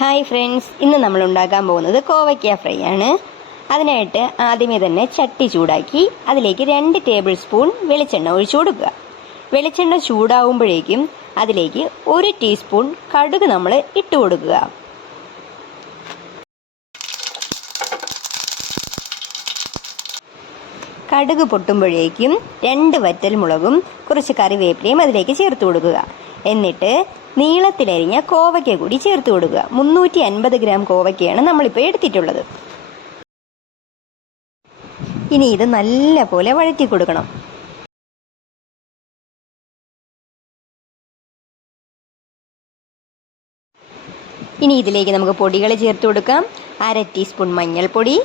Hi friends, ഇന്ന് നമ്മൾ ഉണ്ടാക്കാൻ പോകുന്നത് കോവയ്ക്ക ഫ്രൈ ആണ്. അതിനായിട്ട് ആദ്യമേ തന്നെ ചട്ടി ചൂടാക്കി അതിലേക്ക് 2 ടേബിൾ സ്പൂൺ വെളിച്ചെണ്ണ ഒഴിച്ചു കൊടുക്കുക. വെളിച്ചെണ്ണ ചൂടാവുമ്പോഴേക്കും അതിലേക്ക് 1 ടീസ്പൂൺ കടുക് നമ്മൾ ഇട്ട് കൊടുക്കുക. കടുക് പൊട്ടുമ്പോഴേക്കും 2 വറ്റൽമുളകും കുറച്ച് കറിവേപ്പിലയും അതിലേക്ക് ചേർത്ത് കൊടുക്കുക. എന്നിട്ട് നീളത്തിലരിഞ്ഞ കോവയ്ക്ക കൂടി ചേർത്ത് കൊടുക്കുക. 350 ഗ്രാം കോവയ്ക്കയാണ് നമ്മളിപ്പോൾ എടുത്തിട്ടുള്ളത്. ഇനി ഇത് നല്ല പോലെ വഴറ്റി കൊടുക്കണം. ഇനി ഇതിലേക്ക് നമുക്ക് പൊടികൾ ചേർത്ത് കൊടുക്കാം. 1/2 ടീസ്പൂൺ മഞ്ഞൾപ്പൊടി,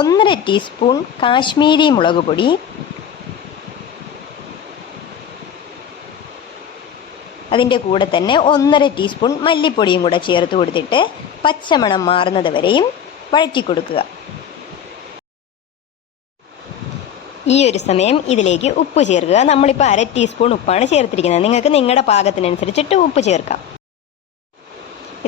1.5 ടീസ്പൂൺ കാശ്മീരി മുളക് പൊടി, അതിൻ്റെ കൂടെ തന്നെ 1.5 ടീസ്പൂൺ മല്ലിപ്പൊടിയും കൂടെ ചേർത്ത് കൊടുത്തിട്ട് പച്ചമണം മാറുന്നത് വരെയും വഴറ്റി കൊടുക്കുക. ഈ ഒരു സമയം ഇതിലേക്ക് ഉപ്പ് ചേർക്കുക. നമ്മളിപ്പോൾ 1/2 ടീസ്പൂൺ ഉപ്പാണ് ചേർത്തിരിക്കുന്നത്. നിങ്ങൾക്ക് നിങ്ങളുടെ പാകത്തിനനുസരിച്ചിട്ട് ഉപ്പ് ചേർക്കാം.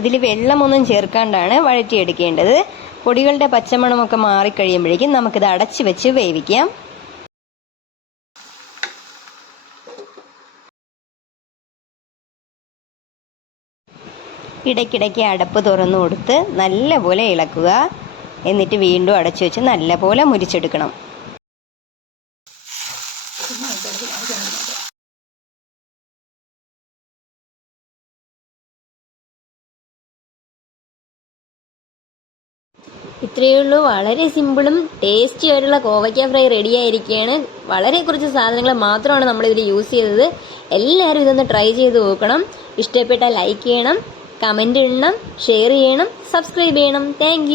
ഇതിൽ വെള്ളമൊന്നും ചേർക്കാണ്ടാണ് വഴറ്റിയെടുക്കേണ്ടത്. പൊടികളുടെ പച്ചമണമൊക്കെ മാറിക്കഴിയുമ്പോഴേക്കും നമുക്കിത് അടച്ചു വെച്ച് വേവിക്കാം. ഇടയ്ക്കിടയ്ക്ക് അടപ്പ് തുറന്നു കൊടുത്ത് നല്ലപോലെ ഇളക്കുക. എന്നിട്ട് വീണ്ടും അടച്ചു വെച്ച് നല്ലപോലെ മുരിച്ചെടുക്കണം. ഇത്രയേ ഉള്ളൂ. വളരെ സിമ്പിളും ടേസ്റ്റി ആയിട്ടുള്ള കോവയ്ക്ക ഫ്രൈ റെഡി ആയിരിക്കുകയാണ്. വളരെ കുറച്ച് സാധനങ്ങൾ മാത്രമാണ് നമ്മളിതിൽ യൂസ് ചെയ്തത്. എല്ലാവരും ഇതൊന്ന് ട്രൈ ചെയ്ത് നോക്കണം. ഇഷ്ടപ്പെട്ടാൽ ലൈക്ക് ചെയ്യണം, കമൻറ്റ് ഇടണം, ഷെയർ ചെയ്യണം, സബ്സ്ക്രൈബ് ചെയ്യണം. താങ്ക്